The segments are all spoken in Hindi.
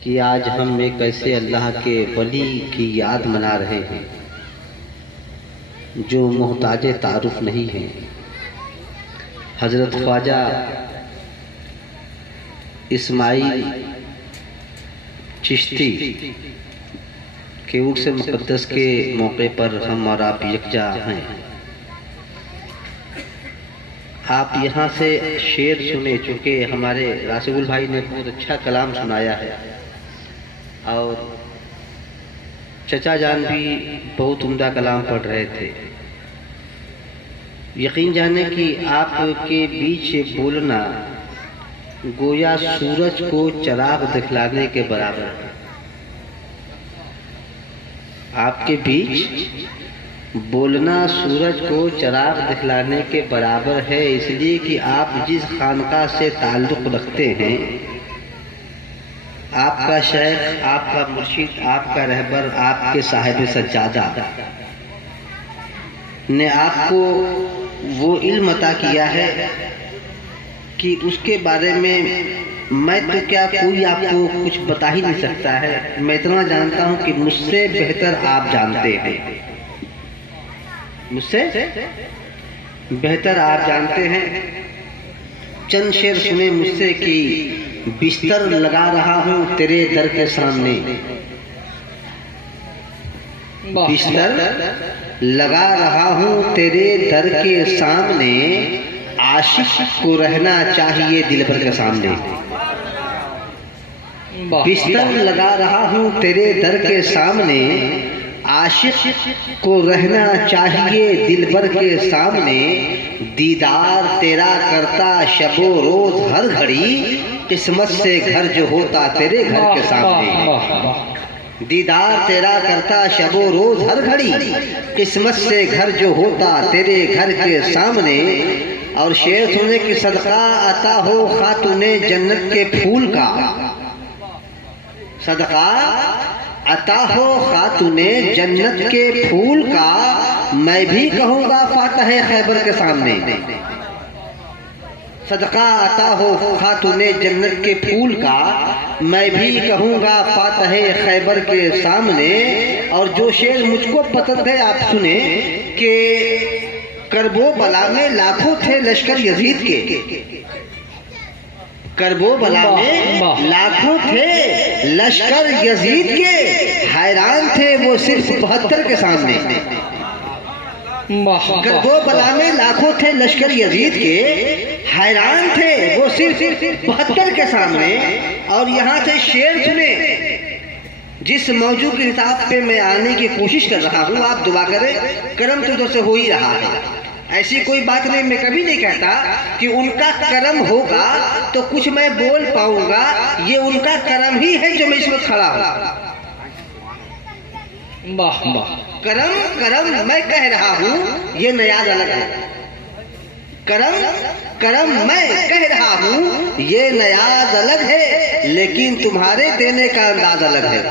कि आज हम एक ऐसे अल्लाह के वली की याद मना रहे हैं जो मोहताज तारुफ नहीं है। हज़रत ख्वाजा इस्माइल चिश्ती के उर्स मुक़द्दस के मौके पर हम और आप यकजा हैं। आप यहाँ से शेर सुने, चूँकि हमारे राशिदुल भाई ने बहुत अच्छा कलाम सुनाया है और चचा जान भी बहुत उम्दा कलाम पढ़ रहे थे। यकीन जाने कि आपके बीच बोलना गोया सूरज को चराग दिखलाने के बराबर है। आपके बीच बोलना सूरज को चराग दिखलाने के बराबर है, इसलिए कि आप जिस खानका से ताल्लुक़ रखते हैं, आपका शेख, आपका मुर्शिद, आपका रहबर, आपके साहिब सज्जादा ने आपको वो इल्म अता किया है कि उसके बारे में मैं तो क्या कोई आपको कुछ बता ही नहीं सकता है। मैं इतना जानता हूँ कि मुझसे बेहतर आप जानते हैं, मुझसे बेहतर आप जानते हैं। चंद शेर सुने मुझसे कि बिस्तर लगा रहा हूँ तेरे दर के सामने, बिस्तर लगा रहा हूँ तेरे दर के सामने, आशिक को रहना चाहिए दिलबर के सामने। बिस्तर लगा रहा हूँ तेरे दर के सामने, आशिक को रहना चाहिए दिलबर के सामने। दीदार तेरा करता शबो रोज हर घड़ी, किस्मत से घर जो होता तेरे घर के सामने। दीदार तेरा करता शबो रोज हर घड़ी, किस्मत से घर जो होता तेरे घर के सामने। और शेर सुने कि सदका अता हो खातूने जन्नत के फूल का, सदका अता हो खातूने जन्नत के फूल का, मैं भी कहूँगा फातह खैबर के सामने। सदका अता हो खातूने जन्नत के फूल का, मैं भी कहूँगा फातह खैबर के सामने। और जो शेर मुझको पसंद है आप सुने कि करबो बला में लाखों थे लश्कर यजीद के, करबो बला में लाखों थे लश्कर यजीद के, हैरान थे वो सिर्फ 72 के सामने। करबो बला में लाखों थे लश्कर यजीद के, हैरान थे वो सिर्फ 72 के सामने। और यहाँ से शेर सुने, जिस मौजू के हिसाब पे मैं आने की कोशिश कर रहा हूँ, आप दुआ करें, करम तो उधर से हो ही रहा है। ऐसी कोई बात नहीं, मैं कभी नहीं कहता कि उनका करम होगा तो कुछ मैं बोल पाऊंगा। ये उनका करम ही है जो मैं इस वक्त खड़ा हूँ। करम करम मैं कह रहा हूँ, ये नयाज अलग है। करम करम मैं कह रहा हूँ, ये नयाज अलग है, लेकिन तुम्हारे देने का अंदाज अलग है।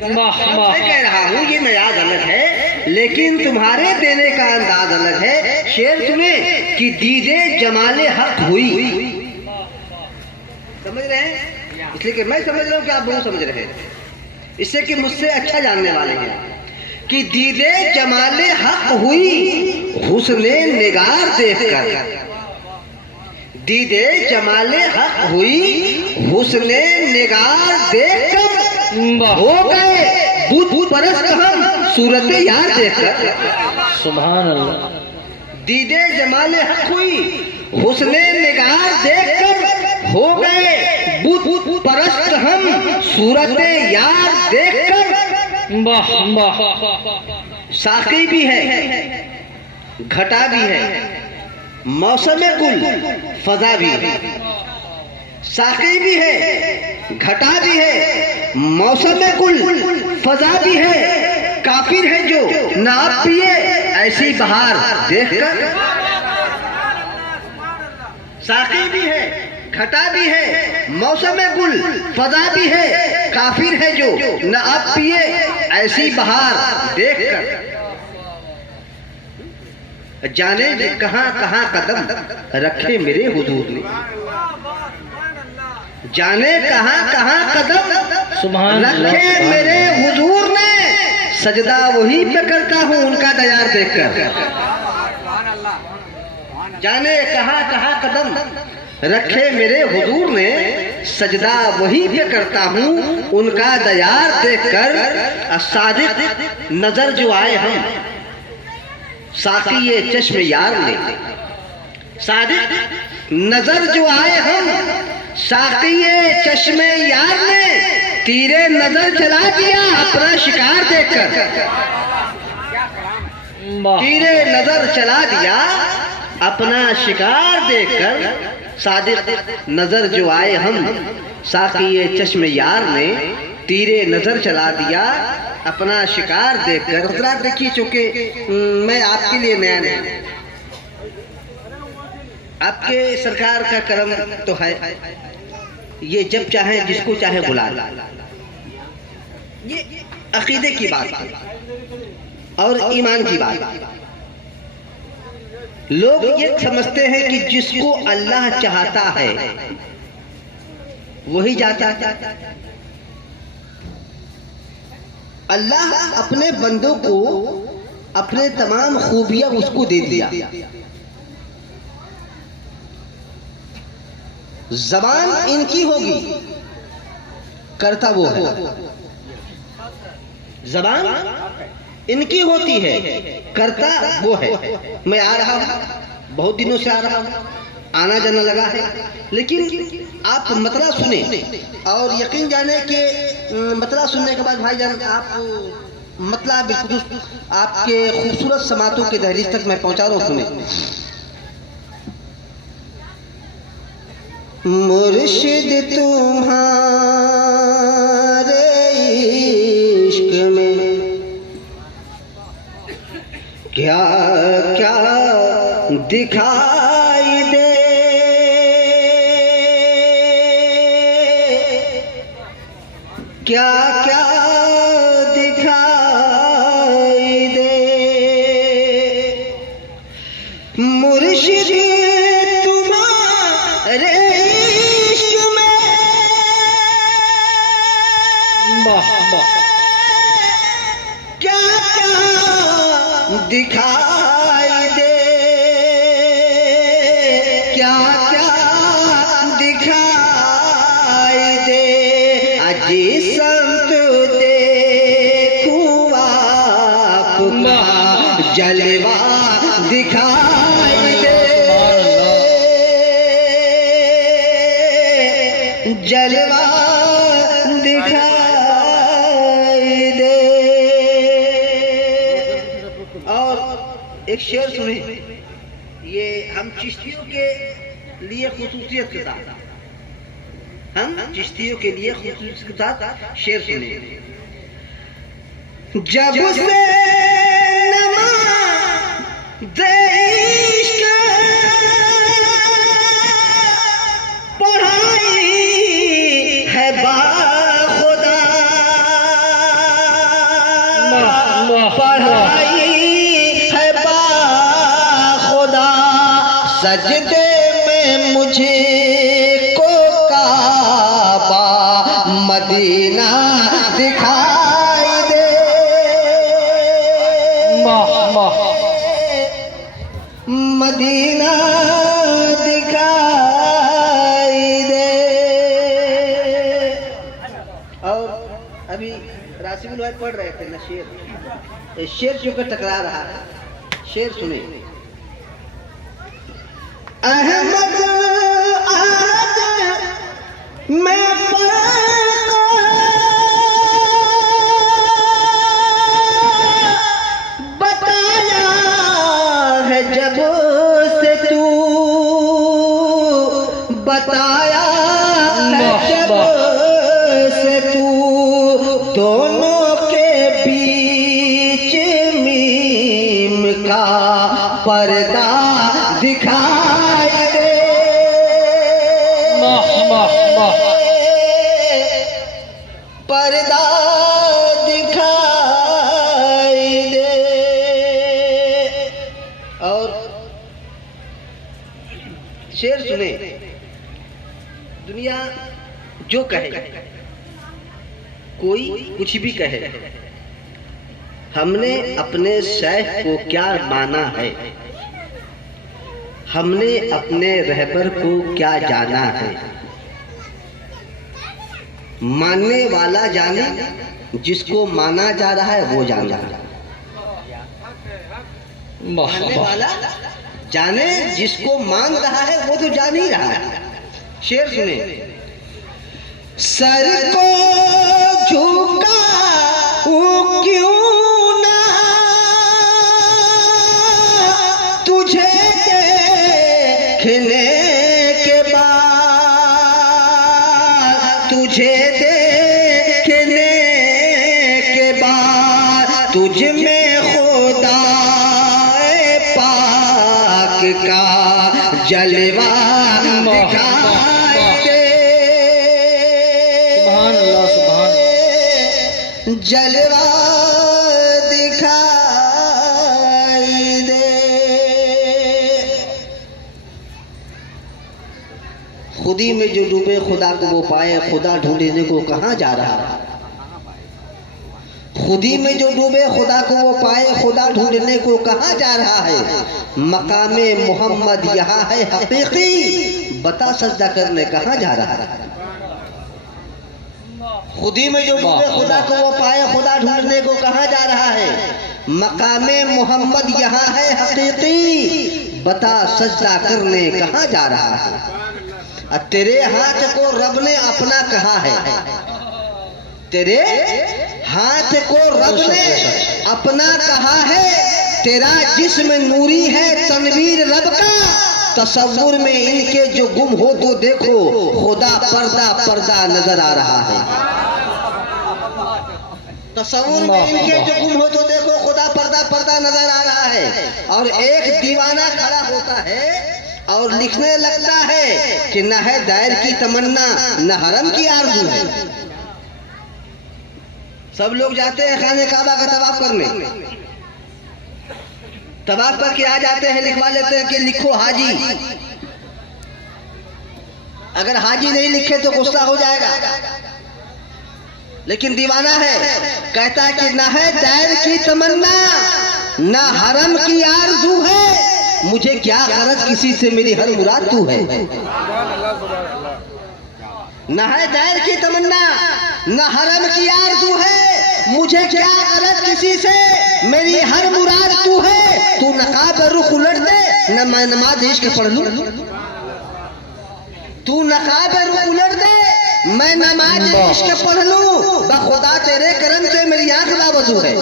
मैं कह रहा हूँ ये नयाज अलग है, लेकिन तुम्हारे देने का अंदाज अलग है। शेर सुने कि दीदे जमाले हक हुई, समझ रहे हैं? इसलिए कि मैं समझ रहा हूँ कि आप बहुत समझ रहे हैं, इससे कि मुझसे अच्छा जानने वाले हैं। कि दीदे जमाले हक हुई हुस्ने निगार देखकर, दीदे जमाले हक हुई हुस्ने निगार देखकर, हो गए बुत परस्त हम सूरत यार देखकर। सुभान अल्लाह। दीदे जमाले हक हुई हुस्ने निगार देखकर, हो गए बुत परस्त हम सूरत यार देखकर। साकी भी है, घटा भी है, मौसम गुल फजा भी है। साकी भी है, घटा भी है, मौसम गुल फजा भी है। काफिर है जो ना पिए ऐसी बहार देखकर। साकी भी है, घटा भी है, मौसम गुल फजा भी है। काफिर है जो ना पिए ऐसी बहार देखकर। जाने कहां कहां कदम रखे मेरे हुजूर ने, जाने कहाँ कहाँ कदम सुभान रखे मेरे हुजूर ने, सजदा वही पे करता हूँ उनका दयार देखकर। जाने कहाँ कहाँ कदम रखे मेरे हुजूर ने, सजदा वही पे करता हूँ उनका दयार देखकर। सादिक नजर जो आए हम साकी ये चश्म यार ने, सादिक नजर जो आए हम साकी ये चश्म यार ने, तीरे नजर चला दिया अपना शिकार देखकर। तीरे नजर चला दिया अपना शिकार देखकर। सादिक नजर जो आए हम साकी ये चश्म यार ने, तीरे नजर चला दिया अपना शिकार देखकर। हजरात देखिए, चूंकि मैं आपके लिए नया नहीं, आपके सरकार का करम तो है, ये जब चाहे जिसको चाहे बुला ला। ये अकीदे की बात और ईमान की बात। लोग ये समझते हैं कि जिसको अल्लाह चाहता है वही जाता है। अल्लाह अपने बंदों को अपने तमाम खूबियां उसको दे दिया। जबान इनकी होगी, करता वो है। जबान इनकी होती है, करता वो है। मैं आ रहा हूँ, बहुत दिनों से आ रहा हूँ, आना जाना लगा है, लेकिन आप मतला सुने और यकीन जाने के मतला सुनने के बाद भाईजान आप मतला बिल्कुल आपके खूबसूरत समातों के दहलीज तक मैं पहुंचा रहा हूँ। सुने, मुर्शिद तुम्हारे इश्क में क्या क्या दिखाई दे, क्या क्या दिखाई दे। मुर्शिद तुम्हारे इश्क में क्या क्या दिखाई दे, क्या क्या दिखाई दे। अजी संत देखूं आपका जलवा दिखाई दे, जलवा दिखाई दे। और एक शेर सुने, ये हम चिश्तियों के लिए खुसूसियत के साथ, हम चिश्तियों के लिए खुसूसियत के साथ शेर सुने। जब से नमाज़ इश्क पढ़ाई है बाखुदा, पढ़ाई है बाखुदा, सजदे में मुझे को काबा मदीना दिखाई दे, मदीना दिखाई दे। और अभी राशिद भाई पढ़ रहे थे ना शेर, शेर जो कर टकरा रहा है, शेर सुने। अहमद आज मैं बताया है जब से तू, बताया है जब से तू, दोनों के बीच मीम का पर्दा दिखाई दे, पर्दा दिखाई दे। और शेर सुने, दुनिया कोई कुछ भी कहे, हमने अपने शेख को क्या माना है, हमने अपने रहबर को क्या जाना है। मानने वाला जाने, जिसको माना जा रहा है वो जाना। मानने वाला जाने, जिसको मान रहा है वो तो जान ही रहा है। शेर सुने। सर को झुका क्यों ना तुझे देखने के बाद, तुझे देखने के बाद तुझ में खुदा पाक का जलवा दिखाई दे, जलवा दिखाई दे। खुदी में जो डूबे खुदा को वो पाए, खुदा ढूंढने को कहाँ जा रहा है। खुदी में जो डूबे खुदा को वो पाए, खुदा ढूंढने को कहाँ जा रहा है। मकामे मोहम्मद यहाँ है हकीकी, बता सजदा करने कहाँ जा रहा है। खुदी में जो डूबे खुदा को वो पाए, खुदा ढूंढने को कहाँ जा रहा है। मकामे मोहम्मद यहाँ है हकीकी, बता सजदा करने कहाँ जा रहा है। तेरे हाथ को रब ने अपना कहा है, तेरे हाथ को रब ने अपना कहा है। तेरा जिस्म नूरी है तनवीर रब का, तसव्वुर में इनके जो गुम हो तो देखो खुदा पर्दा पर्दा नजर आ रहा है। तसव्वुर में इनके जो गुम हो तो देखो खुदा पर्दा पर्दा नजर आ रहा है। और एक दीवाना खड़ा होता है और लिखने लगता है कि न है दायर की तमन्ना, न हरम की आरज़ू है। सब लोग जाते हैं खाने काबा का तवाफ करने, तवाफ करके आ जाते हैं, लिखवा लेते हैं कि लिखो हाजी। अगर हाजी नहीं लिखे तो गुस्सा हो जाएगा, लेकिन दीवाना है, कहता है कि ना है दायर की तमन्ना, ना हरम की आरज़ू है, मुझे क्या गरज किसी से, मेरी हर मुराद तू है। ना है दायर की तमन्ना, ना हरम की आरज़ू है, मुझे क्या गरज किसी से, मेरी हर मुराद तू है। तू नकाब रुख उलट दे, न मैं नमाज इश्क पढ़ लूं। तू नकाब रुख उलट दे, मैं नमाज इश्क पढ़ लूं। बखुदा तेरे करम से मेरी आंख बावजू है,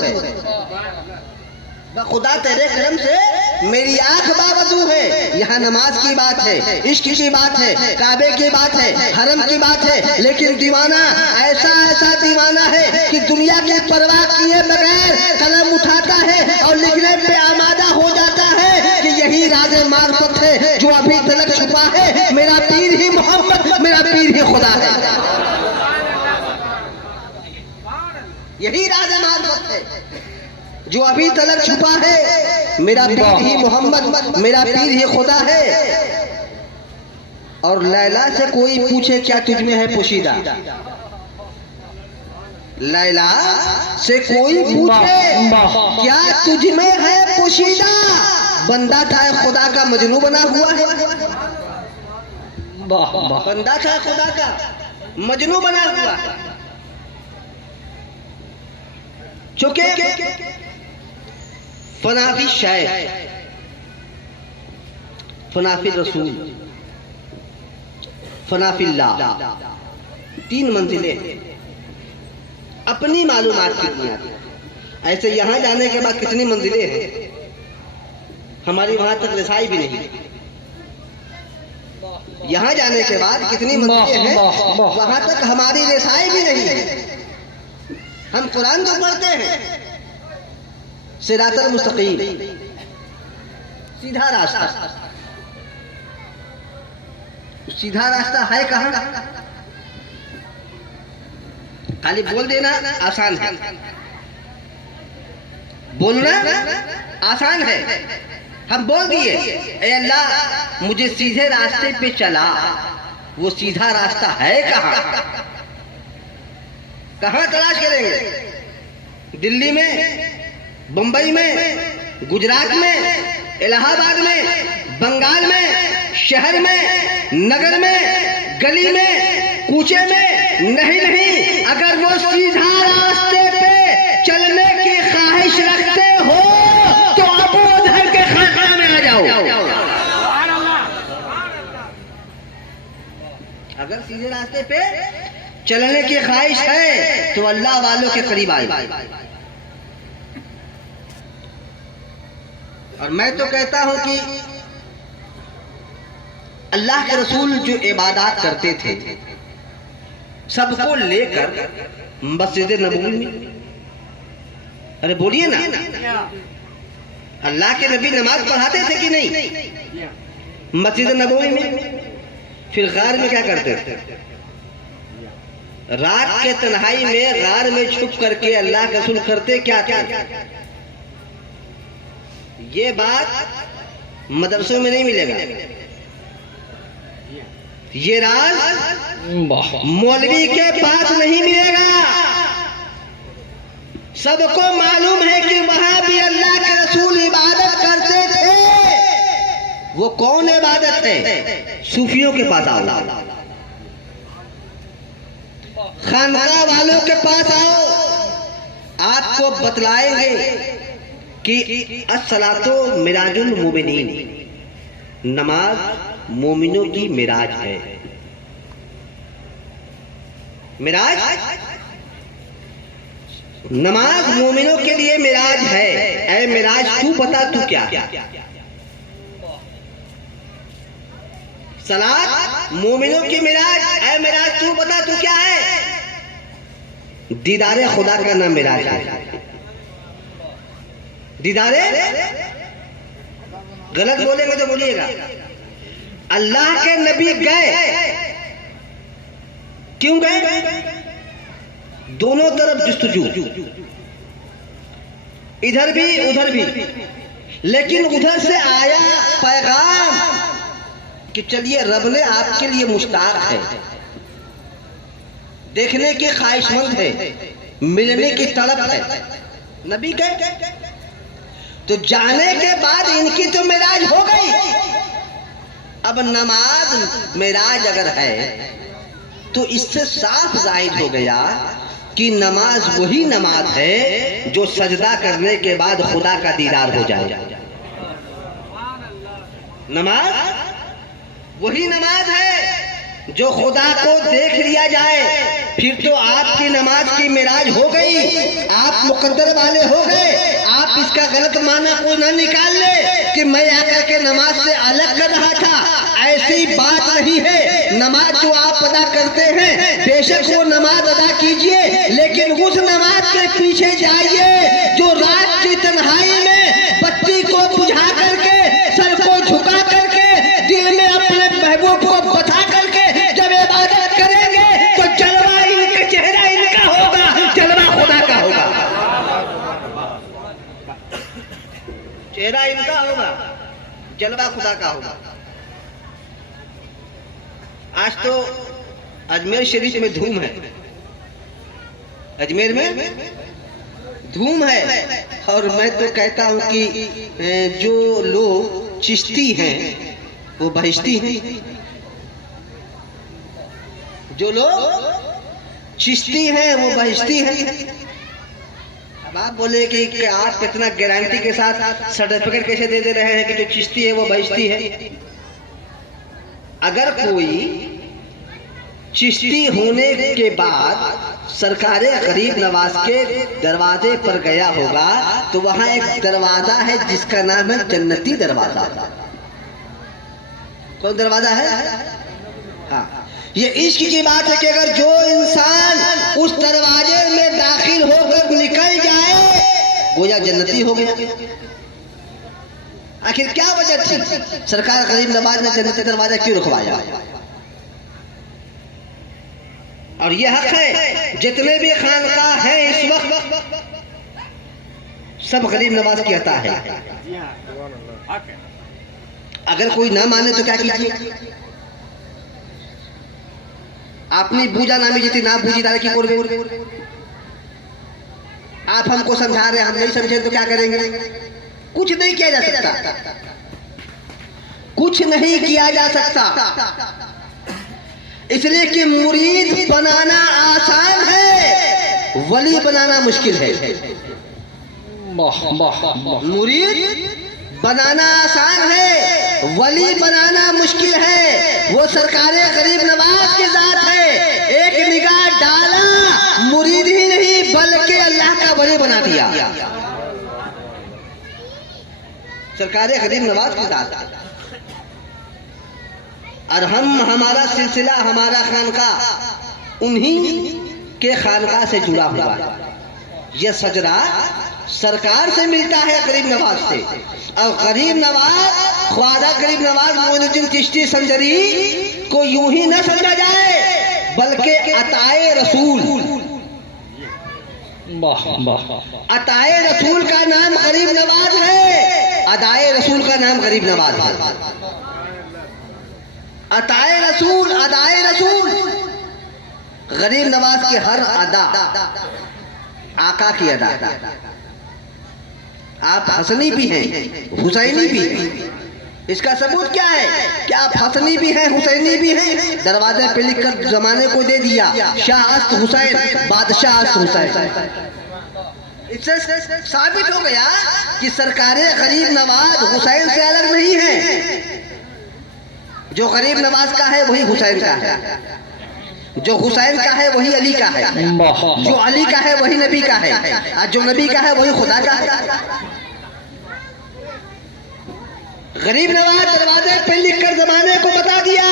बखुदा तेरे करम से मेरी आंख बावजू है। यहाँ नमाज की बात है, इश्क की बात है, काबे की बात है, हरम की बात है, लेकिन दीवाना ऐसा ऐसा दीवाना है कि दुनिया की परवाह किए बगैर कलम उठाता है और लिखने पे आमादा हो जाता है कि यही राज मार्फत है जो अभी तक छुपा है। मेरा पीर ही मोहम्मद, मेरा पीर ही खुदा है। यही राज मार्फत है जो अभी तलक छुपा है। मेरा पीर ही मोहम्मद, मेरा पीर ही खुदा है। और लैला से कोई पूछे क्या तुझ में है पोशीदा, लैला से कोई पूछे क्या तुझ में है पोशीदा, बंदा था खुदा का मजनू बना हुआ है। बंदा था खुदा का मजनू बना हुआ है। चूंकि फनाफी शायर, फनाफी रसूल, फनाफिल्लाह, तीन मंजिलें अपनी मालूमात की दुनिया। ऐसे यहाँ जाने के बाद कितनी मंजिलें हैं, हमारी वहां तक रसाई भी नहीं। यहाँ जाने के बाद कितनी मंजिलें हैं, वहां तक हमारी रसाई भी नहीं है। हम कुरान तो पढ़ते हैं, सिरातल मुस्तकीम, सीधा रास्ता। सीधा रास्ता है कहाँ? खाली बोल देना आसान है, बोलना आसान है। हम बोल दिए ऐ अल्लाह मुझे सीधे रास्ते पे चला, वो सीधा रास्ता है कहाँ? कहाँ तलाश करेंगे? दिल्ली में, बंबई में, गुजरात में, इलाहाबाद में, बंगाल में, शहर में, नगर में, गली में, कूचे में? नहीं नहीं, अगर वो सीधा रास्ते पे चलने की ख्वाहिश रखते हो तो अबू उधर के खाना में आ जाओ। अगर सीधे रास्ते पे चलने की ख्वाहिश है तो अल्लाह वालों के करीब आए। और मैं तो कहता हूं कि अल्लाह के रसूल जो इबादत करते थे सबको लेकर मस्जिद नबवी में, अरे बोलिए ना, अल्लाह के नबी नमाज पढ़ाते थे कि नहीं? मस्जिद नबवी में। फिर गार में क्या करते थे? रात के तन्हाई में गार में छुप करके अल्लाह के रसूल करते क्या थे? ये बात मदरसों में नहीं मिलेगा। ये राज मौलवी के पास नहीं मिलेगा। सबको मालूम है कि वहां भी अल्लाह के रसूल इबादत करते थे। वो कौन इबादत है? सूफियों के पास आओ, खानका वालों के पास आओ, आपको बतलाएंगे कि अस्सलातो मिराजुल मोमिनीन, नमाज मोमिनों की मिराज है। मिराज, नमाज मोमिनों के लिए मिराज है। ऐ मिराज तू बता तू क्या? सलात मोमिनों की मिराज। ऐ मिराज तू बता तू क्या है? दीदारे खुदा का नाम मिराज है। दीदारे, गलत बोलेंगे तो बोलिएगा। अल्लाह के नबी गए, क्यों गए? दोनों तरफ जुस्तजू, इधर भी उधर भी, लेकिन उधर से आया पैगाम कि चलिए रब ने आपके लिए मुश्ताक है, देखने की ख्वाहिशमंद है, मिलने की तड़प है। नबी गए तो जाने के बाद इनकी तो मिराज हो गई। अब नमाज मिराज अगर है तो इससे साफ जाहिर हो गया कि नमाज वही नमाज है जो सजदा करने के बाद खुदा का दीदार हो जाए। नमाज वही नमाज है जो खुदा को देख लिया जाए। फिर तो आपकी नमाज की मिराज हो गई, आप मुकद्दर वाले हो गए। आप इसका गलत माना कोई ना निकाल ले कि मैं आकर के नमाज से अलग कर रहा था। ऐसी बात नहीं है। नमाज जो आप अदा करते हैं बेशक वो नमाज अदा कीजिए, लेकिन उस नमाज के पीछे जाइए जो रात की तन्हाई में बत्ती को बुझा करके, सर को झुका करके, दिल में अपने महबूब को बता करके जब इबादत करेंगे तो जलवा इनका, चेहरा इनका होगा, जलवा खुदा का होगा। चेहरा इनका होगा, जलवा खुदा का होगा। आज तो अजमेर शरीफ में धूम है, अजमेर में धूम है। और मैं तो कहता हूं कि जो लोग चिश्ती हैं वो बहिश्ती हैं। जो लोग चिश्ती हैं वो बहिश्ती हैं। अब आप बोले कि आप कितना गारंटी के साथ सर्टिफिकेट कैसे दे रहे हैं कि जो चिश्ती है वो बहिश्ती है? अगर कोई चिश्ती होने के बाद सरकारे गरीब नवाज के दरवाजे पर गया होगा तो वहां एक दरवाजा है जिसका नाम है जन्नती दरवाजा। कौन दरवाजा है? हाँ, ये इश्क की बात है कि अगर जो इंसान उस दरवाजे में दाखिल होकर निकल जाए गोया जन्नती हो गया। आखिर क्या वजह थी सरकार गरीब नवाज ने जन्नती दरवाजा क्यों रखवाया? और यह हक है, जितने भी खानका हैं इस वक्त सब गरीब नवाज की अता है। अगर कोई ना माने तो क्या कीजिए? अपनी बूझा नामी जितनी ना बूझी तारे की कोर आप हमको समझा रहे, हम नहीं समझे तो क्या करेंगे? कुछ नहीं किया जा सकता, कुछ नहीं किया जा सकता। इसलिए कि मुरीद बनाना आसान है, वली बनाना मुश्किल है। मुरीद बनाना आसान है, वली बनाना मुश्किल है। वो सरकारे गरीब नवाज के साथ है, एक निगाह डाला, मुरीद ही नहीं बल्कि अल्लाह का वली बना दिया। सरकारे गरीब नवाज के साथ, और हमारा सिलसिला, हमारा खानका उन्हीं के खानका से जुड़ा हुआ है। यह सजरा सरकार से मिलता है, गरीब नवाज से। और गरीब नवाज, ख्वाजा गरीब नवाज मोइनुद्दीन चिश्ती संजरी को यूं ही न समझा जाए, बल्कि अताए रसूल, अताए रसूल का नाम गरीब नवाज है, अदाए रसूल का नाम गरीब नवाज है। अताए रसूल, अदाए रसूल, गरीब नवाज की हर अदा आका की अदा। आप हसनी भी हैं, हुसैनी भी हैं। इसका सबूत क्या है कि आप हसनी भी हैं, हुसैनी भी हैं। दरवाजे पे लिखकर जमाने को दे दिया, शाह अस्त हुसैन, बादशाह अस्त हुसैन। इससे साबित हो गया कि सरकारे गरीब नवाज हुसैन से अलग नहीं है। जो गरीब नवाज का है वही हुसैन का है, जो हुसैन का है वही अली का है, जो अली का है वही नबी का है, और जो नबी का है वही खुदा का है। गरीब नवाज दरवाजे पे लिखकर जमाने को बता दिया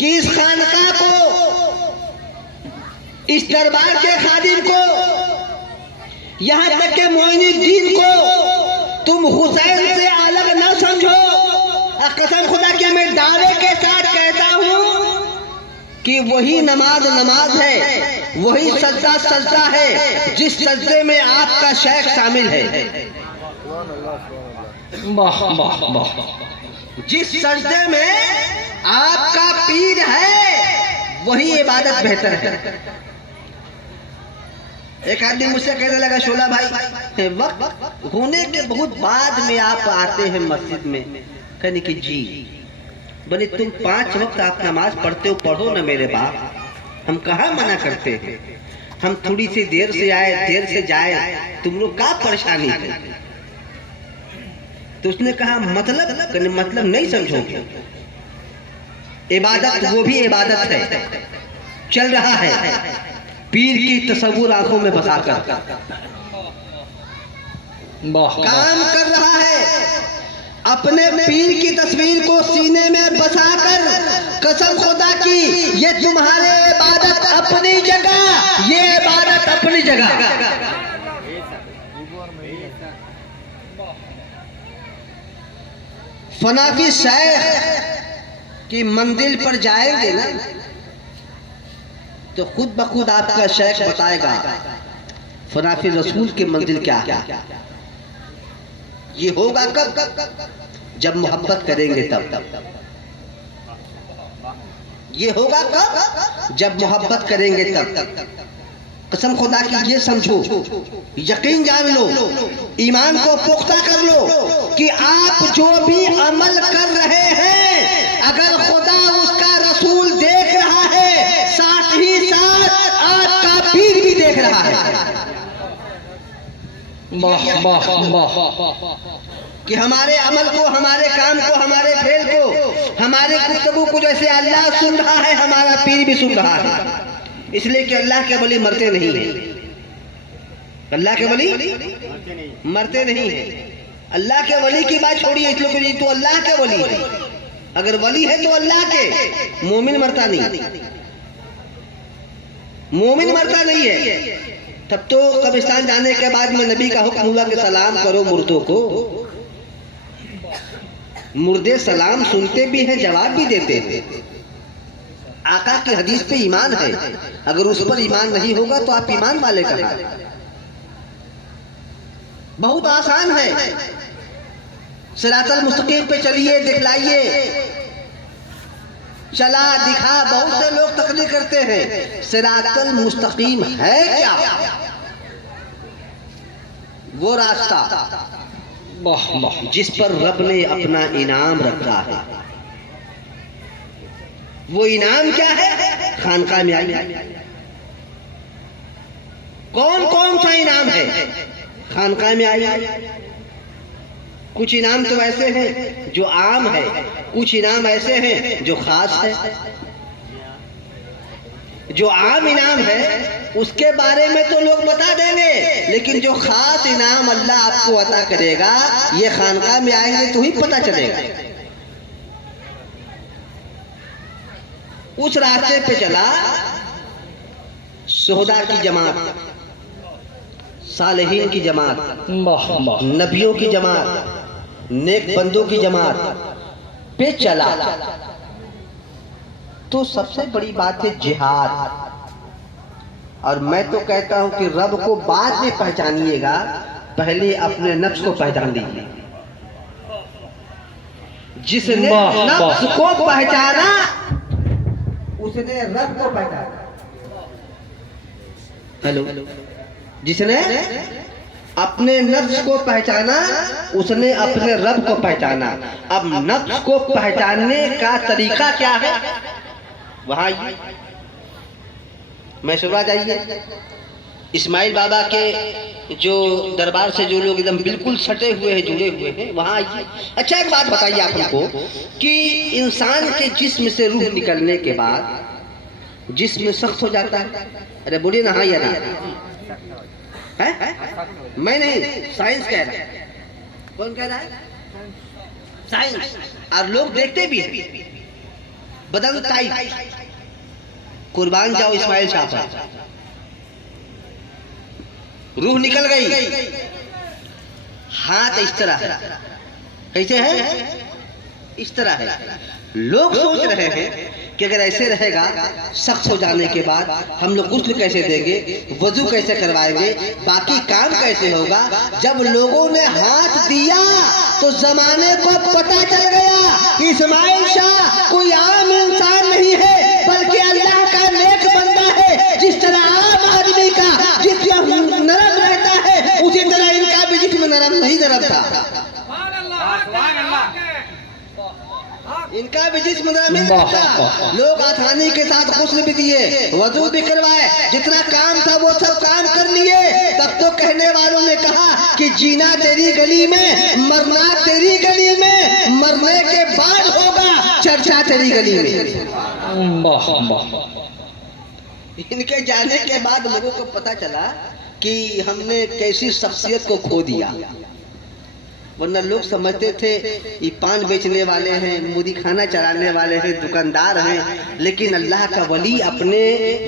कि इस खानका को, इस दरबार के खादिम को, यहां तक के मोइनुद्दीन को तुम हुसैन से अलग न समझो। कसम खुदा की मैं दावे के साथ कहता हूं कि वही नमाज नमाज है, वही सजदा सजदा है जिस सजदे में आपका शेख शामिल है। जिस सजदे में आपका पीर है वही इबादत बेहतर है। एक आदमी मुझसे कहने लगा, शोला भाई वक्त होने के बहुत बाद में आप आते हैं मस्जिद में। कहने की जी बने तुम 5 वक्त आप नमाज पढ़ते हो, पढ़ो ना मेरे बाप, हम कहाँ मना करते हैं। हम थोड़ी सी देर से आए, देर से जाए, तुम लोग क्या परेशानी है? तो उसने कहा मतलब नहीं समझोगे। इबादत वो भी इबादत है, चल रहा है पीर की तस्वुर आंखों में बसाकर काम कर रहा है, अपने पीर की तस्वीर को सीने में बसाकर। कसम खुदा की ये तुम्हारे इबादत अपनी जगह, ये इबादत अपनी जगह। फनाफी शेख की मंजिल पर जाएंगे ना तो खुद ब खुद आपका शेख बताएगा फनाफी रसूल की मंजिल क्या है। ये होगा कब? जब मोहब्बत करेंगे तब। ये होगा कब? जब मोहब्बत करेंगे तब। कसम खुदा की ये समझो, यकीन जान लो, ईमान को पुख्ता कर लो कि आप जो भी अमल कर रहे हैं, अगर खुदा उसका रसूल देख रहा है, साथ ही साथ आपका पीर भी देख रहा है। कि हमारे अमल को, हमारे काम को, हमारे फेल को, हमारे गुफ्तगू को जैसे अल्लाह सुन रहा है, हमारा पीर भी सुन रहा है। इसलिए कि अल्लाह के वली मरते नहीं हैं, अल्लाह के वली मरते नहीं हैं। अल्लाह के वली की बात छोड़िए, इसलिए तो अल्लाह के वली है। अगर वली है तो अल्लाह के, मोमिन मरता नहीं, मोमिन मरता नहीं है। तब तो कब्रिस्तान जाने के बाद में नबी का हुक्म हुआ कि सलाम करो मुर्दों को। मुर्दे सलाम सुनते भी हैं, जवाब भी देते हैं। आका की हदीस पे ईमान है, अगर उस पर ईमान नहीं होगा तो आप ईमान वाले कहा। बहुत आसान है, सिरातल मुस्तकीम पे चलिए, दिखलाइए। चला दिखा बहुत से लोग तकलीफ करते हैं, सिरातल मुस्तकीम है क्या वो रास्ता जिस पर रब ने अपना इनाम रखा है? वो इनाम क्या है? खानकाह में आई। कौन कौन सा इनाम है? खानकाह में आई। कुछ इनाम तो ऐसे हैं जो आम है, कुछ इनाम ऐसे हैं जो खास है। जो आम इनाम है उसके बारे में तो लोग बता देंगे, लेकिन जो खास इनाम अल्लाह आपको अता करेगा ये खानकाह में आएंगे तो ही पता चलेगा। उस रास्ते पे चला शुहदा की जमात, सालेहीन की जमात, नबियों की जमात, नेक बंदों की जमात पे चला। तो सबसे बड़ी बात है जिहाद। और मैं तो कहता हूं कि रब को बाद में पहचानिएगा, पहले अपने नफ्स को पहचान लीजिए। जिसने नफ्स को पहचाना उसने रब को पहचाना। हेलो, जिसने अपने नफ्स को पहचाना उसने अपने रब को पहचाना। अब नफ्स को पहचानने का तरीका क्या है? वहां मैसूरा जाइए, इस्माइल बाबा के जो दरबार से जो लोग एकदम बिल्कुल सटे हुए हैं, जुड़े हुए हैं, वहां आइए। अच्छा एक बात बताइए आप हमको कि इंसान के जिस्म से रूह निकलने के बाद जिस्म सख्त हो जाता है। अरे बोलिए ना, हाँ या ना? है? मैं नहीं, साइंस कह रहा है। कौन कह रहा है? साइंस। और लोग देखते भी हैं। बदन टाइट। कुर्बान जाओ इस्माइल साहब, रूह निकल गई, हाथ इस तरह है। कैसे है? इस तरह है। लोग सोच रहे हैं कि अगर ऐसे रहेगा, सख्त हो जाने के बाद हम लोग गुस्ल कैसे देंगे, वजू कैसे करवाएंगे, बाकी काम कैसे होगा। जब लोगों ने हाथ दिया तो जमाने को पता चल गया कि इस्माइल शाह कोई आम इंसान नहीं है, बल्कि अल्लाह का नेक बंदा है। जिस तरह आम आदमी का जिस्म नरम रहता है, उसी तरह इनका भी जिस्म नरम नहीं नरम था। इनका भी जिस्म नरम नहीं रहता। लोग आसानी के साथ गुस्ल भी दिए, वजू भी करवाए, जितना काम था वो सब काम कर लिए। तब तो कहने वालों ने कहा कि जीना तेरी गली में, मरना तेरी गली में, मरने के बाद होगा चर्चा तेरी गली में। इनके जाने के बाद लोगों को पता चला कि हमने कैसी शख्सियत को खो दिया। वरना लोग समझते थे ये पान बेचने वाले हैं, मुदी खाना चलाने वाले हैं, दुकानदार हैं। लेकिन अल्लाह का वली अपने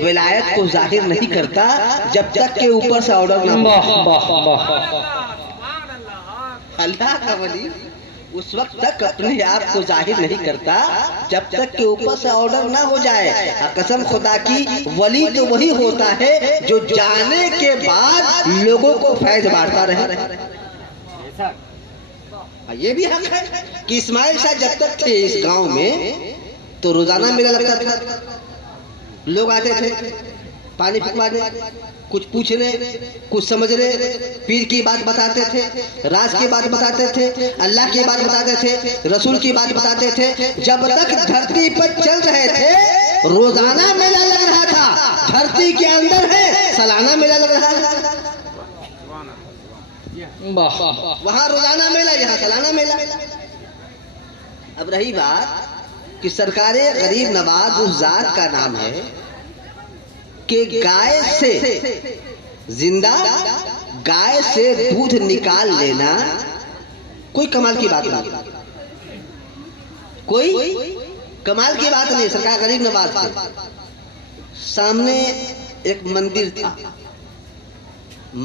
विलायत को जाहिर नहीं करता जब तक के ऊपर से ऑर्डर ना हो। अल्लाह का वली उस वक्त तक अपने आप को जाहिर नहीं करता जब तक के ऊपर से ऑर्डर ना हो जाए। कसम खुदा की, वली तो वही होता है जो जाने के बाद लोगों को फैज बांटता रहे। ये भी हक है कि इस्माइल शाह जब तक थे इस गांव में तो रोजाना मेला लगता था। लोग आते थे पानी फुकवाने, कुछ पूछने, कुछ समझने, पीर की बात बताते थे, राज की बात बताते थे, अल्लाह की बात बताते थे, रसूल की बात बताते थे। जब तक धरती पर चल रहे थे रोजाना मेला लग रहा था। धरती के अंदर है सालाना मेला लग रहा था। वहां रोजाना मेला, यहाँ सालाना मेला। अब रही बात कि सरकारे गरीब नवाज उस जात का नाम है कि गाय से जिंदा गाय से दूध निकाल लेना कोई कमाल की बात नहीं, कोई कमाल की बात नहीं। सरकार गरीब नवाज के सामने एक मंदिर था,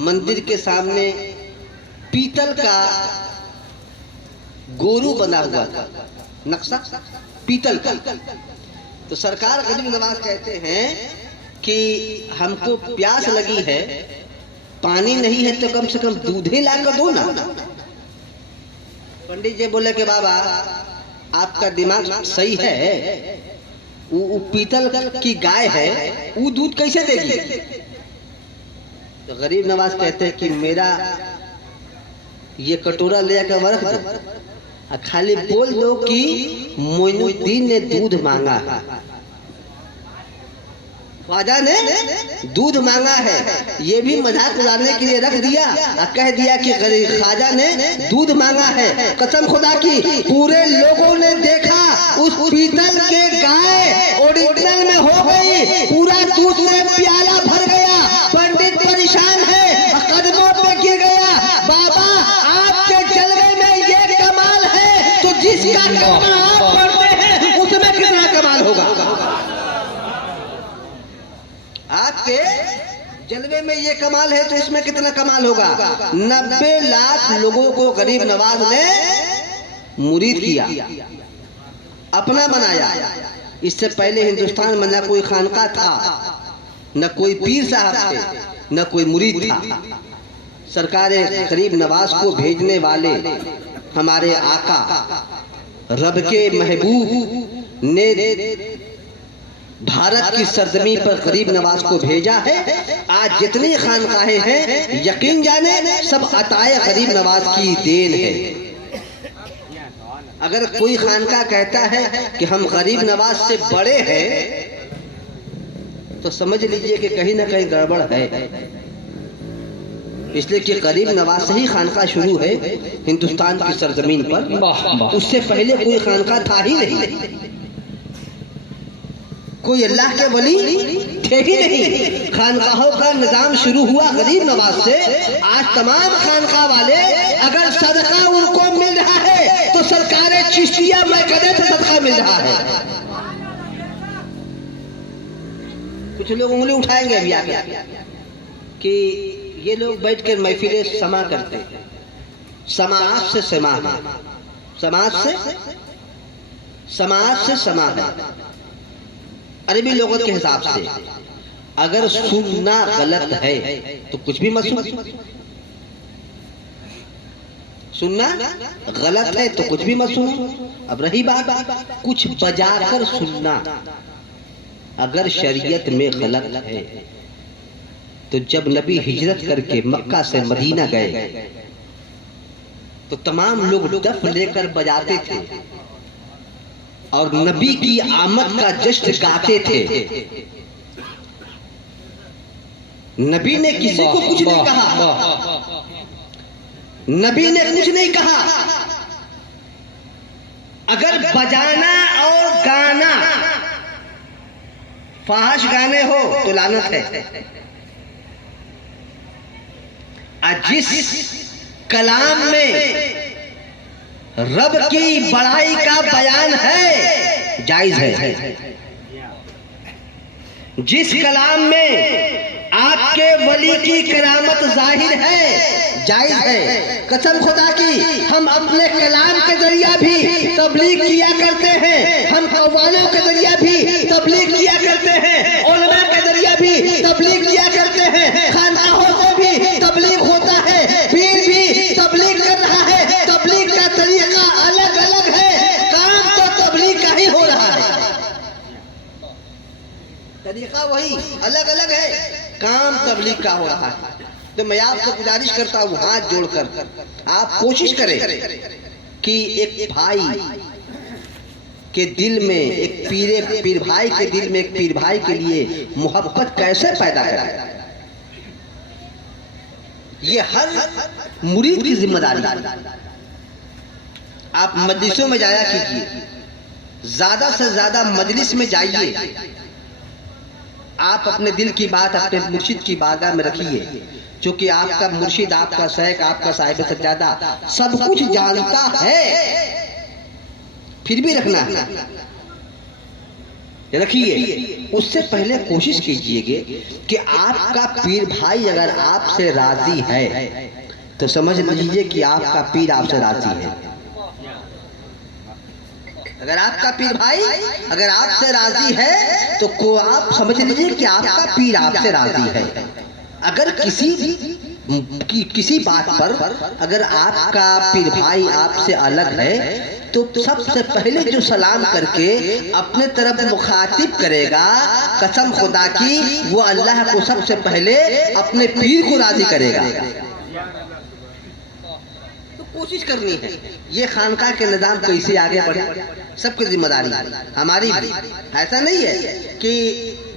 मंदिर के सामने पीतल का गोरू बना हुआ था, नक्शा पीतल का। तो सरकार गरीब नवाज कहते हैं कि हमको प्यास लगी है, पानी नहीं है तो कम से कम दूध ही ला कर दो ना। पंडित जी बोले कि बाबा आपका दिमाग सही है, वो पीतल की गाय है, वो दूध कैसे देगी? तो गरीब नवाज कहते हैं कि मेरा ये कटोरा ले आकर रख दो, खाली बोल दो कि मोइनुद्दीन ने दूध मांगा है। ख्वाजा ने दूध मांगा है, ये भी मजाक उड़ाने के लिए रख दिया और कह दिया कि ख्वाजा ने दूध मांगा है। कसम खुदा की पूरे लोगों ने देखा उस पीतल के गाय ओरिजिनल में हो गई, पूरा दूध में प्याला भर गया। पंडित परेशान है, कदमों पे गिर गया। बाबा आपके जलवे में ये कमाल है तो जिसका कमाल आप पढ़ते हैं उसमें कितना कमाल होगा? आपके जलवे में ये कमाल है तो इसमें कितना कमाल होगा? 90 लाख लोगों को गरीब नवाज ने मुरीद किया, अपना बनाया। इससे पहले हिंदुस्तान में न कोई खानका था, न कोई पीर साहब थे, न कोई मुरीद था। सरकार गरीब नवाज को भेजने वाले हमारे आका रब के महबूब ने भारत की सरजमी पर गरीब नवाज को भेजा है। आज जितनी खानकाहें हैं यकीन जाने सब अताए गरीब नवाज की देन है। अगर कोई खानका कहता है कि हम गरीब नवाज से बड़े हैं तो समझ लीजिए कि कहीं ना कहीं गड़बड़ है। इसलिए कि गरीब नवाज से ही खानका शुरू है हिंदुस्तान की सरजमीन पर। उससे पहले कोई खानका था ही नहीं, कोई अल्लाह के वली थे ही नहीं। खानकाहों का निजाम शुरू हुआ गरीब नवाज से। आज तमाम खानका वाले अगर सदका उनको मिल रहा है तो सरकार चिश्तिया महकमे से सदका मिल रहा है। कुछ लोग उंगली उठाएंगे अभी आगे कि ये लोग बैठ कर महफिलें समा करते हैं। समाज से समा है, समाज से समा है। अरबी लोगत के हिसाब से अगर सुनना गलत है तो कुछ भी मत सुनो। सुनना गलत है तो कुछ भी मत सुनो। अब रही बात कुछ बजाकर सुनना, अगर शरीयत में गलत है तो जब नबी हिजरत करके मक्का से मदीना गए तो तमाम लोग डफ लेकर बजाते थे और नबी की आमद का जश्न गाते थे। नबी ने किसी को कुछ नहीं कहा, नबी ने कुछ नहीं कहा। अगर बजाना और गाना फाहश गाने हो तो लानत है। जिस कलाम में रब की बड़ाई का बयान है जायज है, जिस कलाम में आपके वली की करामत जाहिर है जायज है। कसम खुदा की हम अपने कलाम के जरिया भी तबलीग किया करते हैं, हम कव्वालों के जरिया भी तबलीग किया करते हैं, उलमा के जरिया भी तबलीग किया करते हैं, खानकाहों से भी तबलीग होता है, पीर भी तबलीग कर रहा है। तबलीग का तरीका अलग अलग है, काम तो तबलीग का ही हो रहा है। तरीका वही अलग अलग है, काम तबलीग का हो रहा है। तो मैं आपको गुजारिश करता हूँ हाथ जोड़कर आप कोशिश करें कि एक भाई के दिल में एक पीर भाई के दिल में एक पीर भाई के लिए मोहब्बत कैसे पैदा करें। ये हर मुरीद की जिम्मेदारी है। आप मजलिसों में जाया कीजिए, ज्यादा से ज्यादा मजलिस में जाइए। आप अपने दिल की बात अपने मुर्शिद की बारगाह में रखिए, क्योंकि आपका मुर्शिद, आपका शेख, आपका साहिब सज्जादा सब कुछ जानता है। फिर भी रखना है, रखिए। उससे पहले कोशिश कीजिएगा कि आपका पीर भाई अगर आपसे राजी है तो समझ लीजिए कि आपका पीर आपसे राजी है। अगर आपका पीर भाई अगर आपसे राजी है तो को आप समझ लीजिए कि आपका पीर आपसे राजी है। अगर किसी बात पर अगर आपका पीर भाई आपसे अलग है तो सबसे पहले जो सलाम करके अपने तरफ मुखातिब करेगा, कसम खुदा की, वो अल्लाह को सबसे पहले अपने पीर को राजी करेगा। तो कोशिश करनी है ये खानका के निज़ाम कैसे आगे बढ़े, सबकी जिम्मेदारी हमारी भी। ऐसा नहीं है कि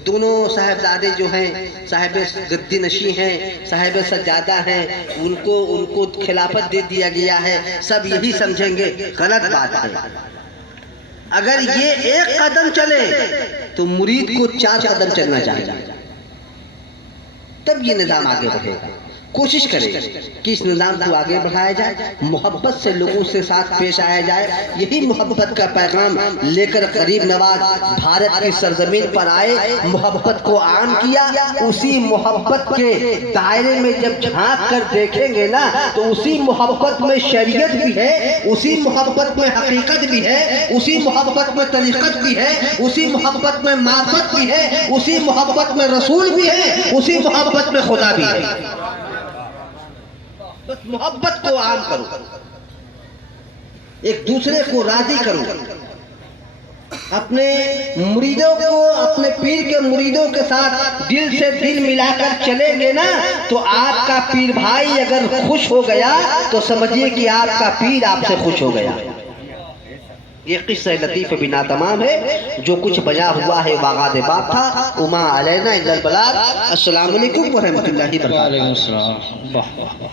दोनों साहबजादे जो हैं साहिब गद्दी नशी हैं, साहिब सज्जादा हैं, उनको खिलाफत दे दिया गया है, सब यही समझेंगे, गलत बात है। अगर ये एक कदम चले तो मुरीद को 4 कदम चलना चाहिए, तब ये निज़ाम आगे बढ़ेगा। कोशिश करें कि इस निज़ाम को आगे बढ़ाया जाए, मोहब्बत से लोगों से साथ पेश आया जाए। यही मोहब्बत का पैगाम लेकर गरीब नवाज भारत की सरजमीन पर आए, मोहब्बत को आम किया। उसी मोहब्बत के दायरे में जब झांक कर देखेंगे ना, तो उसी मोहब्बत में शरीयत भी है, उसी मोहब्बत में हकीकत भी है, उसी मोहब्बत में तरीक़त भी है, उसी मोहब्बत में मार्फत भी है, उसी मोहब्बत में रसूल भी है, उसी मोहब्बत में खुदा भी है। बस मोहब्बत को आम करो, एक दूसरे को राजी करो, अपने मुरीदों को, अपने पीर के मुरीदों के साथ दिल से दिल मिलाकर चलेंगे ना, तो आपका पीर भाई अगर खुश हो गया तो समझिए कि आपका पीर आपसे खुश हो गया। ये किस्सा लतीफ़ बिना तमाम है, जो कुछ बजा हुआ है वागाद बाप था। उमा अलैना इल्लल बलाग। अस्सलामु अलैकुम व रहमतुल्लाहि व बरकातहू।